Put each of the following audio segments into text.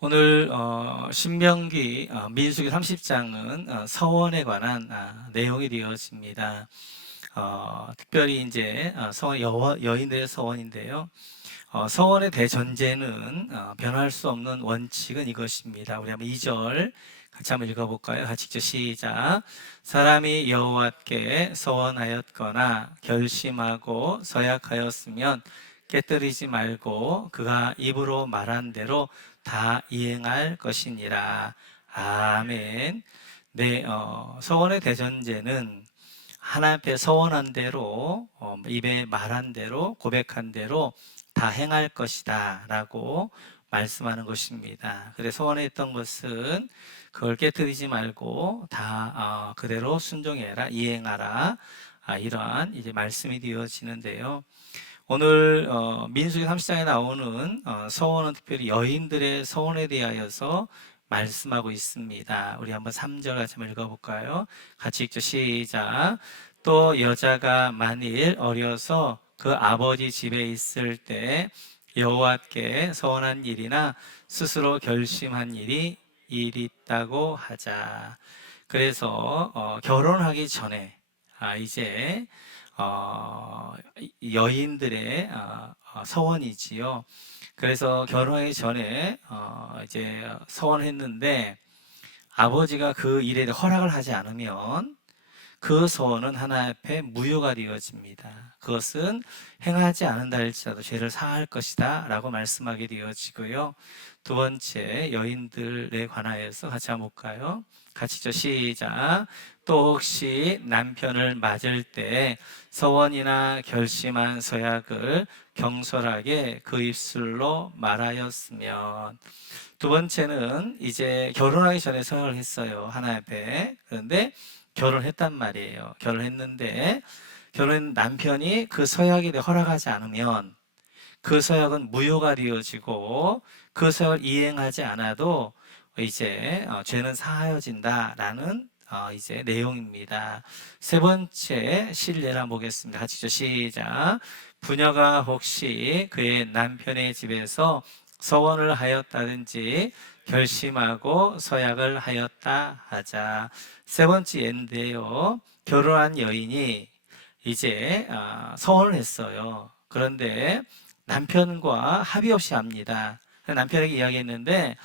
오늘 신명기 민수기 30장은 서원에 관한 내용이 되어집니다. 특별히 이제 서원 여인들의 서원인데요. 서원의 대전제는 변할 수 없는 원칙은 이것입니다. 우리 한번 2절 같이 한번 읽어볼까요? 같이 읽죠. 시작. 사람이 여호와께 서원하였거나 결심하고 서약하였으면 깨뜨리지 말고 그가 입으로 말한 대로 다 이행할 것이니라. 아멘. 네, 서원의 대전제는 하나님 앞에 서원한 대로 입에 말한 대로 고백한 대로 다 행할 것이다 라고 말씀하는 것입니다. 그래서 서원했던 것은 그걸 깨뜨리지 말고 다 그대로 순종해라, 이행하라, 이러한 이제 말씀이 되어지는데요. 오늘 민수기 30장에 나오는 서원은 특별히 여인들의 서원에 대하여서 말씀하고 있습니다. 우리 한번 3절 같이 한번 읽어볼까요? 같이 읽죠. 시작. 또 여자가 만일 어려서 그 아버지 집에 있을 때 여호와께 서원한 일이나 스스로 결심한 일이 있다고 하자. 그래서 결혼하기 전에 이제 여인들의 서원이지요. 그래서 결혼하기 전에 이제 서원했는데 아버지가 그 일에 허락을 하지 않으면 그 서원은 하나님 앞에 무효가 되어집니다. 그것은 행하지 않는다 할지라도 죄를 사할 것이다 라고 말씀하게 되어지고요. 두 번째, 여인들에 관하여서 같이 한번 볼까요? 같이 시작. 또 혹시 남편을 맞을 때 서원이나 결심한 서약을 경솔하게 그 입술로 말하였으면. 두 번째는 이제 결혼하기 전에 서약을 했어요, 하나님 앞에. 그런데 결혼했단 말이에요. 결혼했는데 결혼 남편이 그 서약에 대해 허락하지 않으면 그 서약은 무효가 되어지고 그 서약을 이행하지 않아도 이제 죄는 사하여진다라는 이제 내용입니다. 세 번째 실례를 한번 보겠습니다. 같이 시작. 부녀가 혹시 그의 남편의 집에서 서원을 하였다든지 결심하고 서약을 하였다 하자. 세 번째 예인데요. 결혼한 여인이 이제 서원을 했어요. 그런데 남편과 합의 없이 합니다. 남편에게 이야기했는데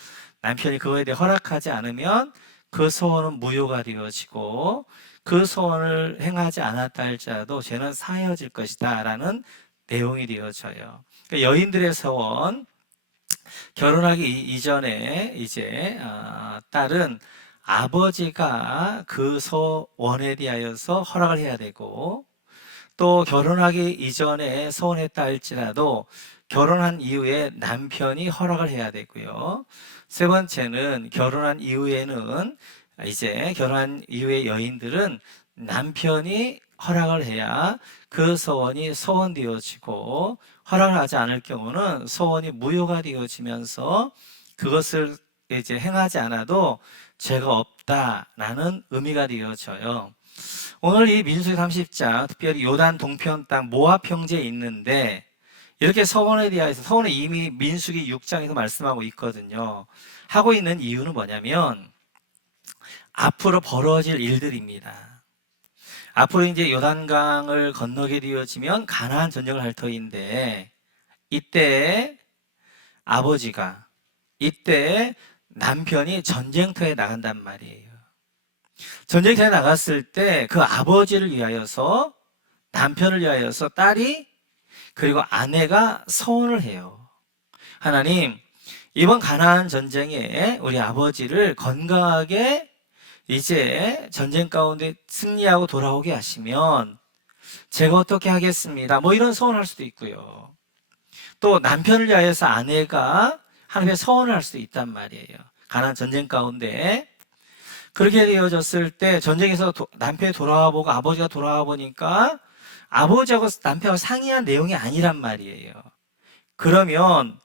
남편이 그거에 대해 허락하지 않으면 그 서원은 무효가 되어지고 그 서원을 행하지 않았다 할지라도 죄는 사해질 것이다 라는 내용이 되어져요. 그러니까 여인들의 서원, 결혼하기 이전에 이제 딸은 아버지가 그 서원에 대하여서 허락을 해야 되고 또 결혼하기 이전에 서원했다 할지라도 결혼한 이후에 남편이 허락을 해야 되고요. 세 번째는 결혼한 이후에는 이제 결혼한 이후의 여인들은 남편이 허락을 해야 그 서원이 서원되어지고 허락을 하지 않을 경우는 서원이 무효가 되어지면서 그것을 이제 행하지 않아도 죄가 없다라는 의미가 되어져요. 오늘 이 민수기 30장 특별히 요단 동편 땅 모압 평지에 있는데 이렇게 서원에 대해서 서원은 이미 민수기 6장에서 말씀하고 있거든요. 하고 있는 이유는 뭐냐면 앞으로 벌어질 일들입니다. 앞으로 이제 요단강을 건너게 되어지면 가나안 전쟁을 할 터인데 이때 아버지가 이때 남편이 전쟁터에 나간단 말이에요. 전쟁터에 나갔을 때 그 아버지를 위하여서 남편을 위하여서 딸이 그리고 아내가 서원을 해요. 하나님, 이번 가나안 전쟁에 우리 아버지를 건강하게 이제 전쟁 가운데 승리하고 돌아오게 하시면 제가 어떻게 하겠습니다. 뭐 이런 서원할 수도 있고요. 또 남편을 위하여서 아내가 하나님의 서원을 할 수도 있단 말이에요. 가나안 전쟁 가운데 그렇게 되어졌을 때 전쟁에서 남편이 돌아와 보고 아버지가 돌아와 보니까 아버지하고 남편하고 상의한 내용이 아니란 말이에요. 그러면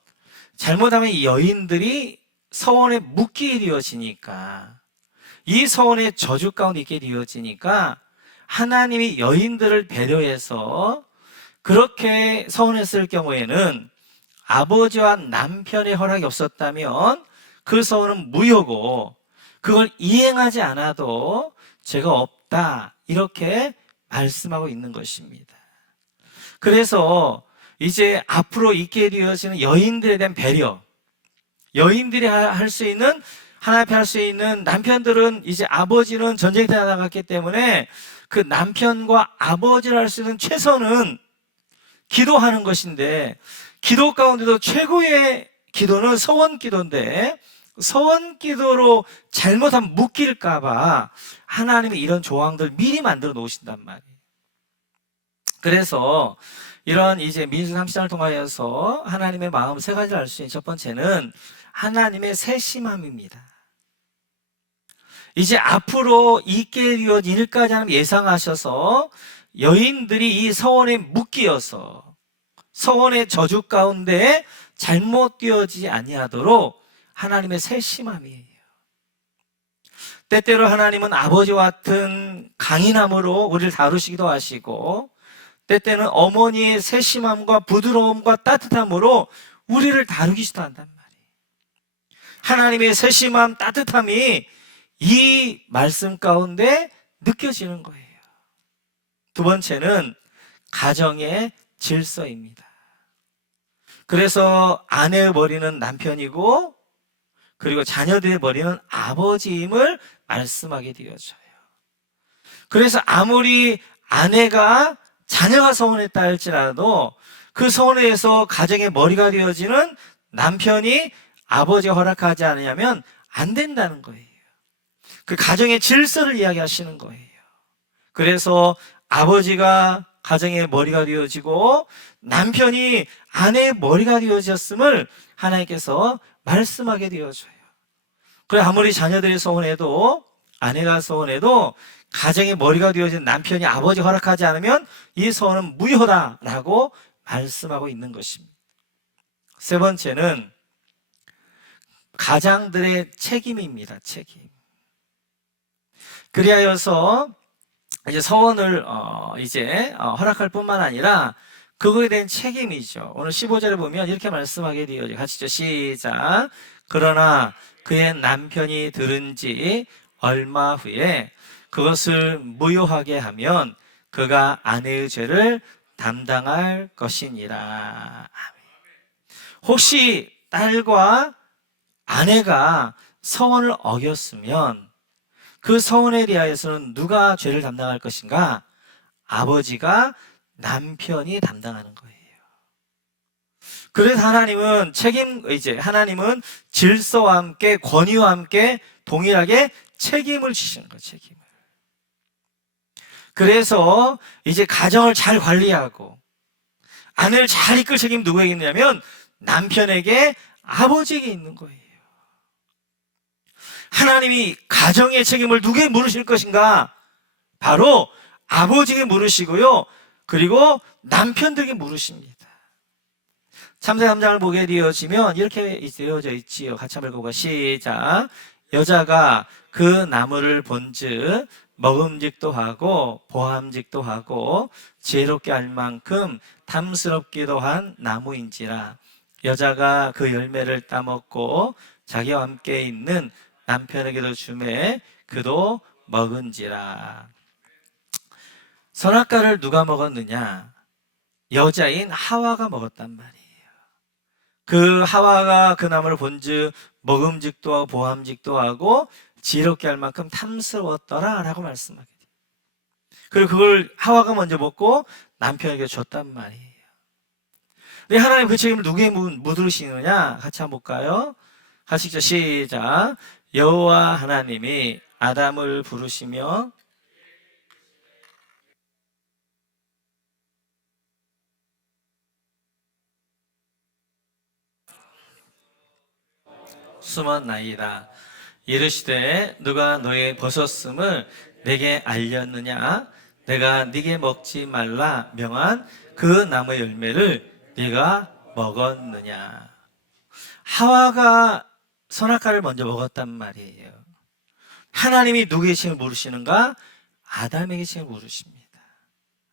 잘못하면 이 여인들이 서원에 묶이게 되어지니까 이 서원의 저주 가운데 있게 되어지니까 하나님이 여인들을 배려해서 그렇게 서원했을 경우에는 아버지와 남편의 허락이 없었다면 그 서원은 무효고 그걸 이행하지 않아도 죄가 없다, 이렇게 말씀하고 있는 것입니다. 그래서 이제 앞으로 있게 되어지는 여인들에 대한 배려, 여인들이 할 수 있는, 하나님 앞에 할 수 있는, 남편들은 이제 아버지는 전쟁터에 나갔기 때문에 그 남편과 아버지를 할 수 있는 최선은 기도하는 것인데, 기도 가운데도 최고의 기도는 서원 기도인데, 서원 기도로 잘못하면 묶일까봐 하나님이 이런 조항들 미리 만들어 놓으신단 말이에요. 그래서 이런 이제 민수 3장을 통하여서 하나님의 마음 세 가지를 알 수 있는 첫 번째는 하나님의 세심함입니다. 이제 앞으로 있게 되어진 일까지 하나님 예상하셔서 여인들이 이 서원에 묶이어서 서원의 저주 가운데 잘못 되어지지 아니하도록 하나님의 세심함이에요. 때때로 하나님은 아버지와 같은 강인함으로 우리를 다루시기도 하시고, 때때는 어머니의 세심함과 부드러움과 따뜻함으로 우리를 다루기도 한단 말이에요. 하나님의 세심함, 따뜻함이 이 말씀 가운데 느껴지는 거예요. 두 번째는 가정의 질서입니다. 그래서 아내의 머리는 남편이고, 그리고 자녀들의 머리는 아버지임을 말씀하게 되어져요. 그래서 아무리 아내가 자녀가 서운했다 할지라도 그 서운에 의해서 가정의 머리가 되어지는 남편이 아버지가 허락하지 않으면 안 된다는 거예요. 그 가정의 질서를 이야기하시는 거예요. 그래서 아버지가 가정의 머리가 되어지고 남편이 아내의 머리가 되어졌음을 하나님께서 말씀하게 되어져요. 그래, 아무리 자녀들이 서운해도, 아내가 서운해도 가정의 머리가 되어진 남편이 아버지 허락하지 않으면 이 서원은 무효다라고 말씀하고 있는 것입니다. 세 번째는 가장들의 책임입니다. 책임. 그리하여서 이제 서원을 허락할 뿐만 아니라 그거에 대한 책임이죠. 오늘 15절에 보면 이렇게 말씀하게 되어요. 같이죠. 시작. 그러나 그의 남편이 들은 지 얼마 후에 그것을 무효하게 하면 그가 아내의 죄를 담당할 것이니라. 혹시 딸과 아내가 서원을 어겼으면 그 서원에 대하여서는 누가 죄를 담당할 것인가? 아버지가, 남편이 담당하는 거예요. 그래서 하나님은 하나님은 질서와 함께 권위와 함께 동일하게 책임을 주시는 거예요. 책임을. 그래서 이제 가정을 잘 관리하고 아내를 잘 이끌 책임 누구에게 있느냐면 남편에게, 아버지에게 있는 거예요. 하나님이 가정의 책임을 누구에게 물으실 것인가? 바로 아버지에게 물으시고요, 그리고 남편들에게 물으십니다. 참새 3장을 보게 되어지면 이렇게 되어져 있지요. 같이 한번 읽어보고 시작. 여자가 그 나무를 본즉 먹음직도 하고 보암직도 하고 지혜롭게 할 만큼 탐스럽기도 한 나무인지라. 여자가 그 열매를 따먹고 자기와 함께 있는 남편에게도 주매 그도 먹은지라. 선악과를 누가 먹었느냐? 여자인 하와가 먹었단 말이에요. 그 하와가 그 나무를 본즉 먹음직도 하고 보암직도 하고 지혜롭게 할 만큼 탐스러웠더라 라고 말씀하게 돼요. 그리고 그걸 하와가 먼저 먹고 남편에게 줬단 말이에요. 근데 하나님 그 책임을 누구에게 묻으시느냐? 같이 한번 볼까요? 같이 시작. 여호와 하나님이 아담을 부르시며 숨었나이다. 이르시되 누가 너의 벗었음을 내게 알렸느냐? 내가 네게 먹지 말라 명한 그 나무의 열매를 네가 먹었느냐? 하와가 선악과를 먼저 먹었단 말이에요. 하나님이 누구의 책임을 물으시는가? 아담에게 책임을 물으십니다.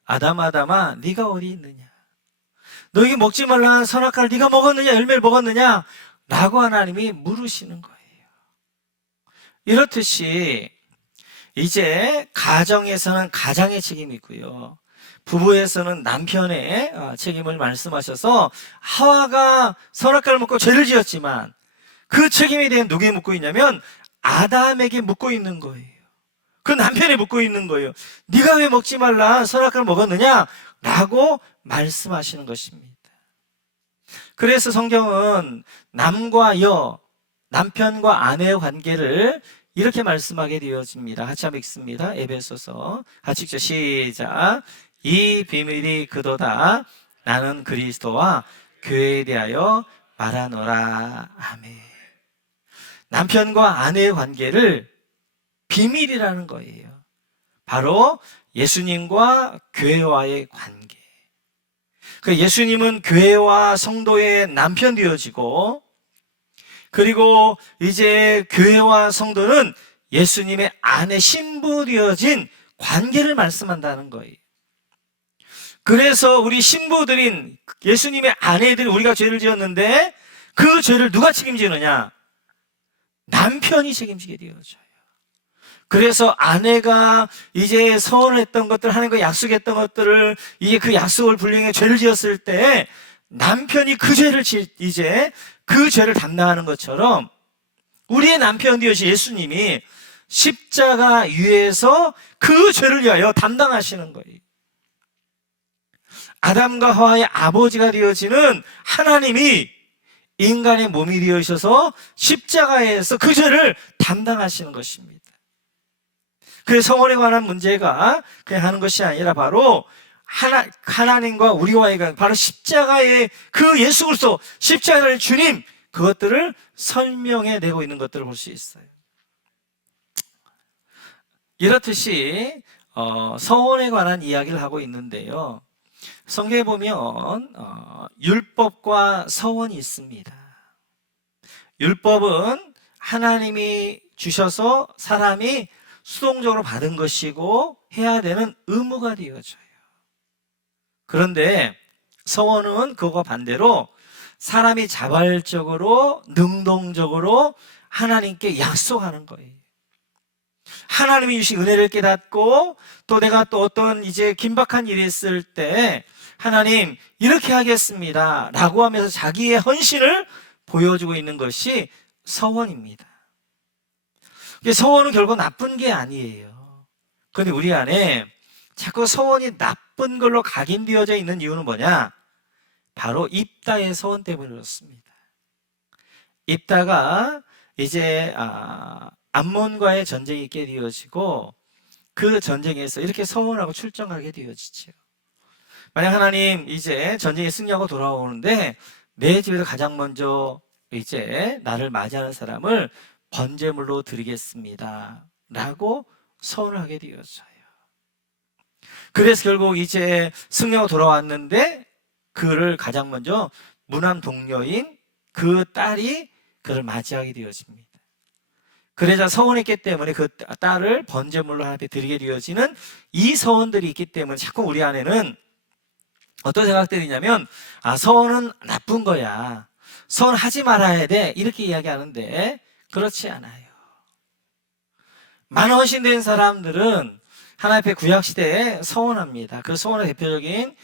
아담아 네가 어디 있느냐? 너에게 먹지 말라 한 선악과를 네가 먹었느냐? 열매를 먹었느냐? 라고 하나님이 물으시는 거예요. 이렇듯이 이제 가정에서는 가장의 책임이 있고요. 부부에서는 남편의 책임을 말씀하셔서 하와가 선악과를 먹고 죄를 지었지만 그 책임에 대해 누구에 묻고 있냐면 아담에게 묻고 있는 거예요. 그 남편에 묻고 있는 거예요. 네가 왜 먹지 말라 선악과를 먹었느냐? 라고 말씀하시는 것입니다. 그래서 성경은 남과 여, 남편과 아내의 관계를 이렇게 말씀하게 되어집니다. 같이 한번 읽습니다. 에베소서 같이 읽죠. 시작. 이 비밀이 그도다. 나는 그리스도와 교회에 대하여 말하노라. 아멘. 남편과 아내의 관계를 비밀이라는 거예요. 바로 예수님과 교회와의 관계. 그 예수님은 교회와 성도의 남편 되어지고, 그리고 이제 교회와 성도는 예수님의 아내 신부 되어진 관계를 말씀한다는 거예요. 그래서 우리 신부들인 예수님의 아내들이 우리가 죄를 지었는데 그 죄를 누가 책임지느냐? 남편이 책임지게 되어져요. 그래서 아내가 이제 서원했던 것들, 하나님과 약속했던 것들을 이게 그 약속을 불행해 죄를 지었을 때 남편이 그 죄를 이제 그 죄를 담당하는 것처럼 우리의 남편 되어신 예수님이 십자가 위에서 그 죄를 위하여 담당하시는 거예요. 아담과 하와의 아버지가 되어지는 하나님이 인간의 몸이 되어셔서 십자가에서 그 죄를 담당하시는 것입니다. 그래서 성혼에 관한 문제가 그냥 하는 것이 아니라 바로 하나님과 우리와의 관계, 바로 십자가의 그 예수 그리스도, 십자가의 주님, 그것들을 설명해 내고 있는 것들을 볼 수 있어요. 이렇듯이 성혼에 관한 이야기를 하고 있는데요. 성경에 보면 율법과 서원이 있습니다. 율법은 하나님이 주셔서 사람이 수동적으로 받은 것이고 해야 되는 의무가 되어져요. 그런데 서원은 그거와 반대로 사람이 자발적으로 능동적으로 하나님께 약속하는 거예요. 하나님이 주신 은혜를 깨닫고 또 내가 또 어떤 이제 긴박한 일이 있을 때 하나님 이렇게 하겠습니다 라고 하면서 자기의 헌신을 보여주고 있는 것이 서원입니다. 서원은 결국 나쁜 게 아니에요. 그런데 우리 안에 자꾸 서원이 나쁜 걸로 각인되어져 있는 이유는 뭐냐? 바로 입다의 서원 때문에 그렇습니다. 입다가 이제 암몬과의 전쟁이 있게 되어지고 그 전쟁에서 이렇게 서원하고 출정하게 되어지죠. 만약 하나님 이제 전쟁에 승리하고 돌아오는데 내 집에서 가장 먼저 이제 나를 맞이하는 사람을 번제물로 드리겠습니다 라고 서원을 하게 되어져요. 그래서 결국 이제 승리하고 돌아왔는데 그를 가장 먼저 무남 동료인 그 딸이 그를 맞이하게 되어집니다. 그러자 서원했기 때문에 그 딸을 번제물로 하나님께 드리게 되어지는 이 서원들이 있기 때문에 자꾸 우리 안에는 어떤 생각들이 있냐면 서원은 나쁜 거야, 서원하지 말아야 돼, 이렇게 이야기하는데 그렇지 않아요. 많은 헌신된 사람들은 하나님 앞에 구약시대에 서원합니다. 그 서원의 대표적인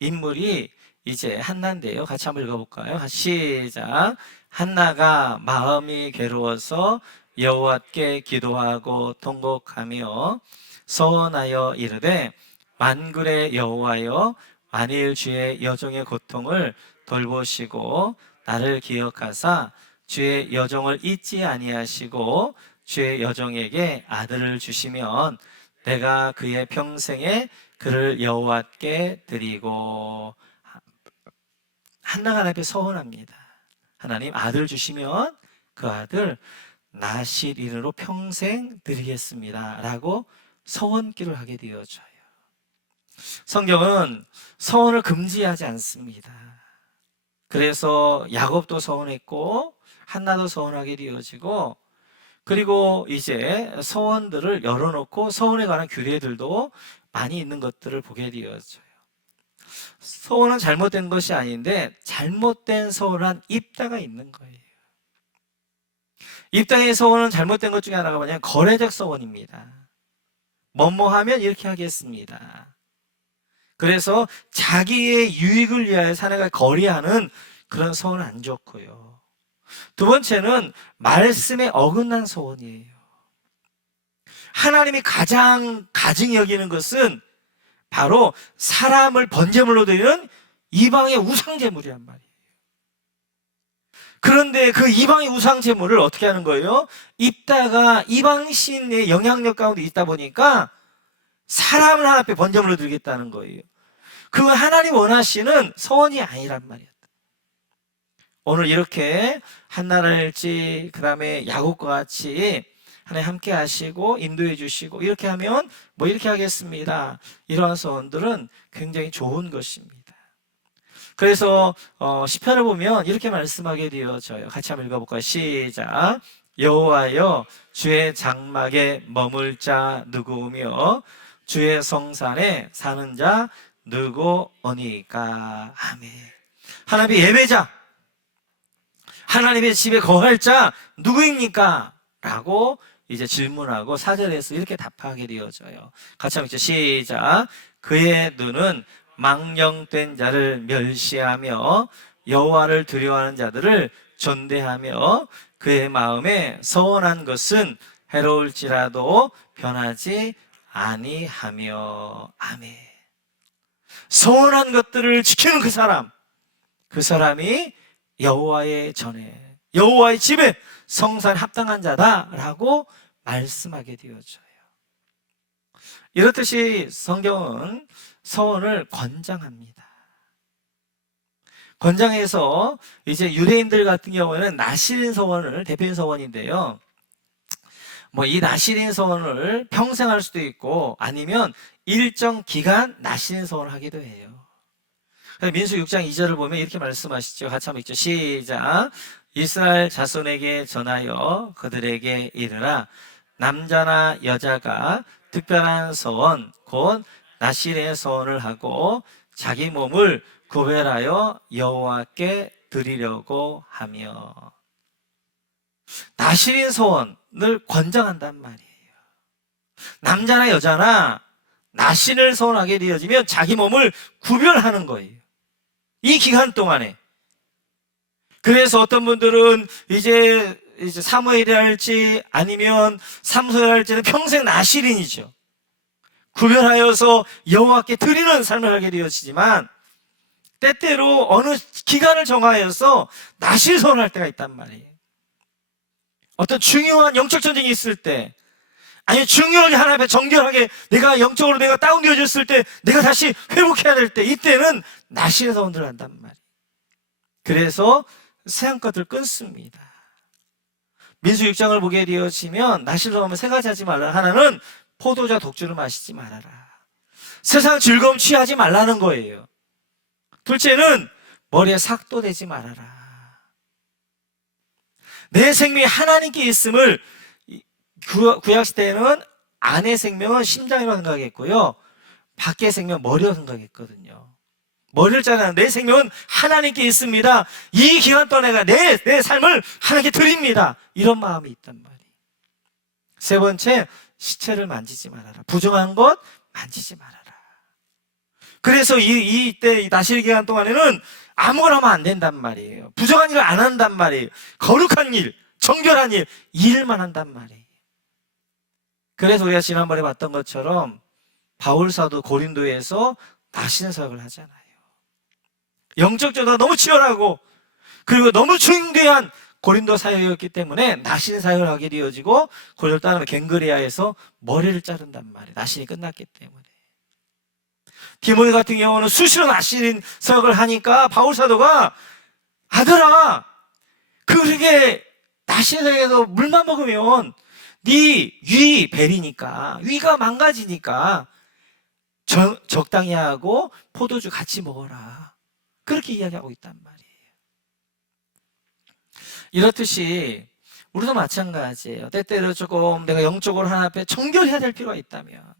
인물이 이제 한나인데요. 같이 한번 읽어볼까요? 시작. 한나가 마음이 괴로워서 여호와께 기도하고 통곡하며 서원하여 이르되 만군의 여호와여, 만일 주의 여종의 고통을 돌보시고 나를 기억하사 주의 여종을 잊지 아니하시고 주의 여종에게 아들을 주시면 내가 그의 평생에 그를 여호와께 드리고. 한나가 하나님께 서원합니다. 하나님 아들 주시면 그 아들 나실 이르로 평생 드리겠습니다 라고 서원기를 하게 되어져요. 성경은 서원을 금지하지 않습니다. 그래서 야곱도 서원했고 한나도 서원하게 되어지고, 그리고 이제 서원들을 열어놓고 서원에 관한 규례들도 많이 있는 것들을 보게 되어져요. 서원은 잘못된 것이 아닌데 잘못된 서원한 입다가 있는 거예요. 입당의 서원은 잘못된 것 중에 하나가 뭐냐면 거래적 서원입니다. 뭐뭐 하면 이렇게 하겠습니다. 그래서 자기의 유익을 위하여 사내가 거래하는 그런 서원은 안 좋고요. 두 번째는 말씀에 어긋난 서원이에요. 하나님이 가장 가증히 여기는 것은 바로 사람을 번제물로 드리는 이방의 우상제물이란 말이에요. 그런데 그 이방의 우상제물을 어떻게 하는 거예요? 입다가 이방신의 영향력 가운데 있다 보니까 사람을 하나 앞에 번제물로 드리겠다는 거예요. 그건 하나님 원하시는 서원이 아니란 말이에요. 오늘 이렇게 한나라일지 그 다음에 야곱과 같이 하나님 함께 하시고 인도해 주시고 이렇게 하면 뭐 이렇게 하겠습니다. 이러한 서원들은 굉장히 좋은 것입니다. 그래서 시편을 보면 이렇게 말씀하게 되어져요. 같이 한번 읽어볼까요? 시작. 여호와여 주의 장막에 머물 자 누구며 주의 성산에 사는 자 누구오니까. 아멘. 하나님의 예배자, 하나님의 집에 거할 자 누구입니까? 라고 이제 질문하고 4절에서 이렇게 답하게 되어져요. 같이 한번 읽죠. 시작. 그의 눈은 망령된 자를 멸시하며 여호와를 두려워하는 자들을 존대하며 그의 마음에 서원한 것은 해로울지라도 변하지 아니하며. 아멘. 서원한 것들을 지키는 그 사람이 여호와의 전에, 여호와의 집에 성산에 합당한 자다라고 말씀하게 되어져요. 이렇듯이 성경은 서원을 권장합니다. 권장해서 이제 유대인들 같은 경우에는 나실인 서원을 대표인 서원인데요. 뭐 이 나실인 서원을 평생 할 수도 있고 아니면 일정 기간 나실인 서원을 하기도 해요. 민수기 6장 2절을 보면 이렇게 말씀하시죠. 같이 한번 읽죠. 시작. 이스라엘 자손에게 전하여 그들에게 이르라. 남자나 여자가 특별한 서원 곧 나실의 서원을 하고 자기 몸을 구별하여 여호와께 드리려고 하며. 나실인 서원을 권장한단 말이에요. 남자나 여자나 나실을 서원하게 되어지면 자기 몸을 구별하는 거예요. 이 기간 동안에. 그래서 어떤 분들은 이제 사무엘이 할지 아니면 삼손이 할지는 평생 나실인이죠. 구별하여서 여호와께 드리는 삶을 하게 되어지지만 때때로 어느 기간을 정하여서 나실 서원할 때가 있단 말이에요. 어떤 중요한 영적 전쟁이 있을 때, 아니 중요하게 하나님 앞에 정결하게 내가 영적으로 내가 다운되어졌을 때, 내가 다시 회복해야 될 때, 이때는 나실의 서원들을 한단 말이에요. 그래서 세한 것들 끊습니다. 민수기 6장을 보게 되어지면 나실 서원은 세 가지 하지 말라. 하나는 포도주 독주를 마시지 말아라. 세상 즐거움 취하지 말라는 거예요. 둘째는 머리에 삭도 대지 말아라. 내 생명이 하나님께 있음을 구약시대에는 안의 생명은 심장이라고 생각했고요, 밖의 생명은 머리라고 생각했거든요. 머리를 자르는 내 생명은 하나님께 있습니다. 이 기간 동안 내가 내 삶을 하나님께 드립니다. 이런 마음이 있단 말이에요. 세 번째, 시체를 만지지 말아라. 부정한 것 만지지 말아라. 그래서 이때 나실 기간 동안에는 아무거나 하면 안 된단 말이에요. 부정한 일을 안 한단 말이에요. 거룩한 일, 정결한 일, 이 일만 한단 말이에요. 그래서 우리가 지난번에 봤던 것처럼 바울사도 고린도에서 나시는 사역을 하잖아요. 영적 전도가 너무 치열하고 그리고 너무 중대한 고린도 사역이었기 때문에 나시는 사역을 하게 되어지고 고린도 떠나면 갱그리아에서 머리를 자른단 말이에요. 나신이 끝났기 때문에. 디모데 같은 경우는 수시로 나시는 사역을 하니까 바울 사도가 아들아, 그렇게 나시는 사역에서 물만 먹으면 네 위 베리니까, 위가 망가지니까 적당히 하고 포도주 같이 먹어라. 그렇게 이야기하고 있단 말이에요. 이렇듯이 우리도 마찬가지예요. 때때로 조금 내가 영적으로 하나님 앞에 정결해야 될 필요가 있다면,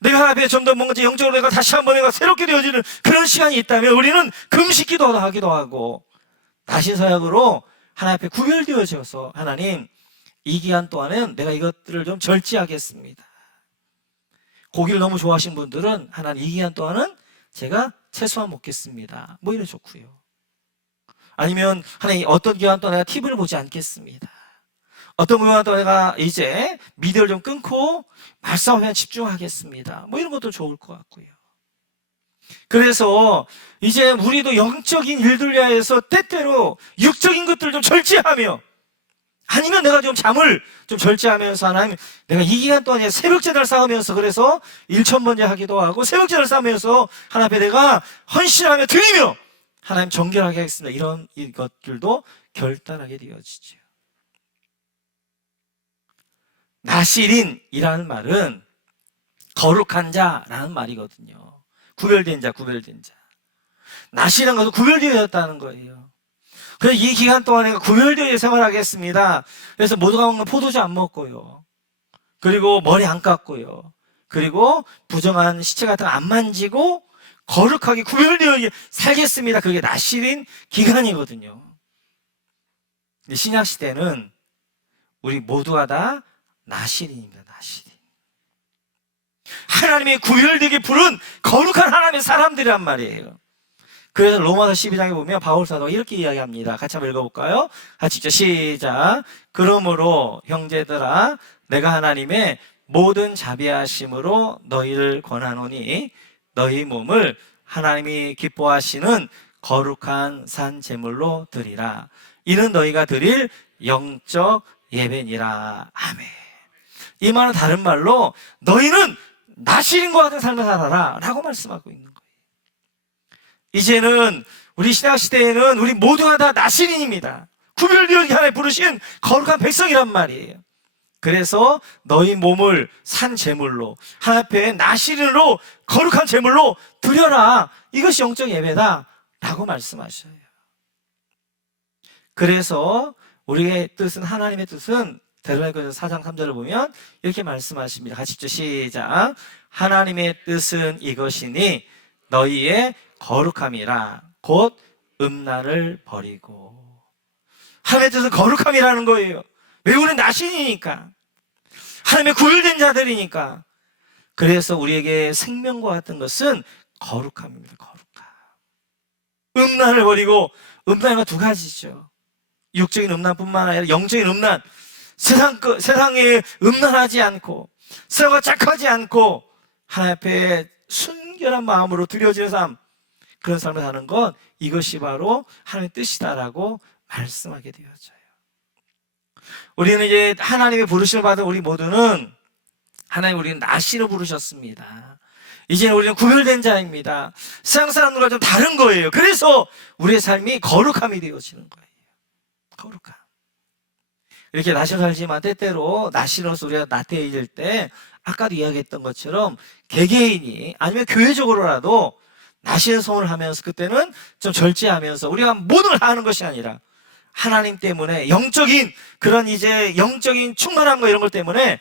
내가 하나님 앞에 좀 더 뭔가 영적으로 내가 다시 한번 내가 새롭게 되어지는 그런 시간이 있다면 우리는 금식 기도하기도 하고 나신 사역으로 하나님 앞에 구별되어져서 하나님 이 기간 동안은 내가 이것들을 좀 절제하겠습니다. 고기를 너무 좋아하시는 분들은 하나님 이 기간 동안은 제가 채소만 먹겠습니다. 뭐 이래 좋고요. 아니면 하나님 어떤 기간 동안 내가 TV를 보지 않겠습니다. 어떤 기간 동안 내가 이제 미디어를 좀 끊고 말씀에 집중하겠습니다. 뭐 이런 것도 좋을 것 같고요. 그래서 이제 우리도 영적인 일들 위하여서 때때로 육적인 것들을 좀 절제하며, 아니면 내가 좀 잠을 좀 절제하면서 하나님 내가 이 기간 동안 새벽 제단을 쌓으면서 그래서 일천번제 하기도 하고 새벽 제단을 쌓으면서 하나님 앞에 내가 헌신하며 드리며 하나님 정결하게 하겠습니다. 이런 것들도 결단하게 되어지죠. 나실인이라는 말은 거룩한 자라는 말이거든요. 구별된 자, 구별된 자. 나실한 것은 구별되어졌다는 거예요. 그래서 이 기간 동안 내가 구별되어 생활하겠습니다. 그래서 모두가 먹는 포도주 안 먹고요. 그리고 머리 안 깎고요. 그리고 부정한 시체 같은 거 안 만지고 거룩하게 구별되어 살겠습니다. 그게 나실인 기간이거든요. 근데 신약 시대는 우리 모두가 다 나실인입니다. 나실인. 하나님의 구별되게 부른 거룩한 하나님의 사람들이란 말이에요. 그래서 로마서 12장에 보면 바울 사도가 이렇게 이야기합니다. 같이 한번 읽어볼까요? 같이 시작. 그러므로 형제들아 내가 하나님의 모든 자비하심으로 너희를 권하노니 너희 몸을 하나님이 기뻐하시는 거룩한 산 제물로 드리라. 이는 너희가 드릴 영적 예배니라. 아멘. 이 말은 다른 말로 너희는 나실인과 같은 삶을 살아라 라고 말씀하고 있는 거예요. 이제는 우리 신약시대에는 우리 모두가 다 나실인입니다. 구별되어지게 하나님 부르신 거룩한 백성이란 말이에요. 그래서 너희 몸을 산 제물로 하나님 앞에 나실인으로 거룩한 제물로 드려라. 이것이 영적 예배다 라고 말씀하셔요. 그래서 우리의 뜻은, 하나님의 뜻은 데살로니가서 4장 3절을 보면 이렇게 말씀하십니다. 같이 시작. 하나님의 뜻은 이것이니 너희의 거룩함이라 곧 음란을 버리고. 하나님의 뜻은 거룩함이라는 거예요. 왜? 우리는 나신이니까, 하나님의 구별된 자들이니까. 그래서 우리에게 생명과 같은 것은 거룩함입니다. 거룩함. 음란을 버리고, 음란은 두 가지죠. 육적인 음란뿐만 아니라 영적인 음란. 세상에 음란하지 않고 세상과 착하지 않고 하나님 앞에 순결한 마음으로 드려지는 삶, 그런 삶을 사는 것, 이것이 바로 하나님의 뜻이다라고 말씀하게 되어져요. 우리는 이제 하나님의 부르심을 받은 우리 모두는 하나님 우리는 나시로 부르셨습니다. 이제 우리는 구별된 자입니다. 세상 사람들과 좀 다른 거예요. 그래서 우리의 삶이 거룩함이 되어지는 거예요. 거룩함. 이렇게 나시로 살지만 때때로 나시로서 우리가 나태해질 때 아까도 이야기했던 것처럼 개개인이 아니면 교회적으로라도 나시의 소원을 하면서 그때는 좀 절제하면서 우리가 모든 걸 다 하는 것이 아니라 하나님 때문에 영적인 그런 이제 영적인 충만한 거 이런 것 때문에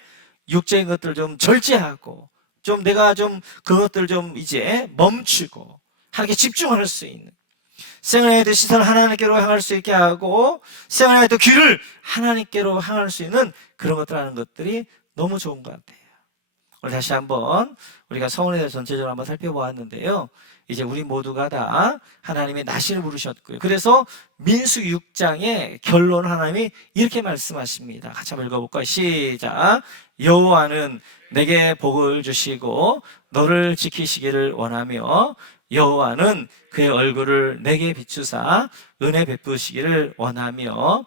육적인 것들 좀 절제하고 좀 내가 좀 그것들 좀 이제 멈추고 하나님께 집중할 수 있는, 생활의 시선을 하나님께로 향할 수 있게 하고 생활의 귀를 하나님께로 향할 수 있는 그런 것들 하는 것들이 너무 좋은 것 같아요. 오늘 다시 한번 우리가 서원에 대해서 전체적으로 한번 살펴보았는데요. 이제 우리 모두가 다 하나님의 나시를 부르셨고요. 그래서 민수기 6장의 결론 하나님이 이렇게 말씀하십니다. 같이 한번 읽어볼까요? 시작. 여호와는 내게 복을 주시고 너를 지키시기를 원하며 여호와는 그의 얼굴을 내게 비추사 은혜 베푸시기를 원하며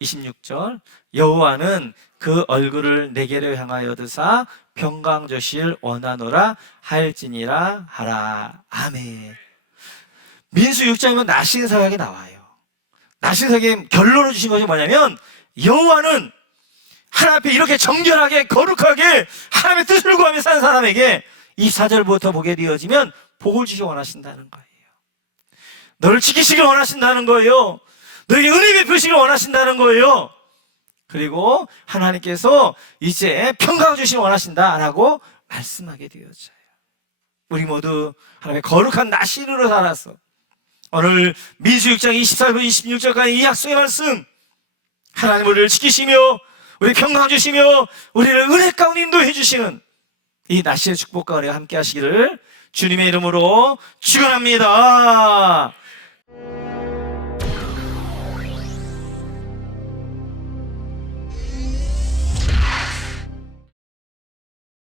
26절 여호와는 그 얼굴을 내게로 향하여 드사 평강 주실 원하노라 할지니라 하라. 아멘. 민수 6장이면 나신 사역이 나와요. 나신 사역의 결론을 주신 것이 뭐냐면 여호와는 하나님 앞에 이렇게 정결하게 거룩하게 하나님의 뜻을 구하며 사는 사람에게 24절부터 보게 되어지면 복을 주시기 원하신다는 거예요. 너를 지키시길 원하신다는 거예요. 너에게 은혜 베푸시길 원하신다는 거예요. 그리고 하나님께서 이제 평강 주시길 원하신다라고 말씀하게 되어져요. 우리 모두 하나님의 거룩한 나시로 살아서 오늘 민수 6장 24절 26절까지 이 약속의 말씀, 하나님 우리를 지키시며 우리 평강 주시며 우리를 은혜 가운데 인도해 주시는 이 날씨의 축복과 은혜가 함께 하시기를 주님의 이름으로 축원합니다.